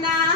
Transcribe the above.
now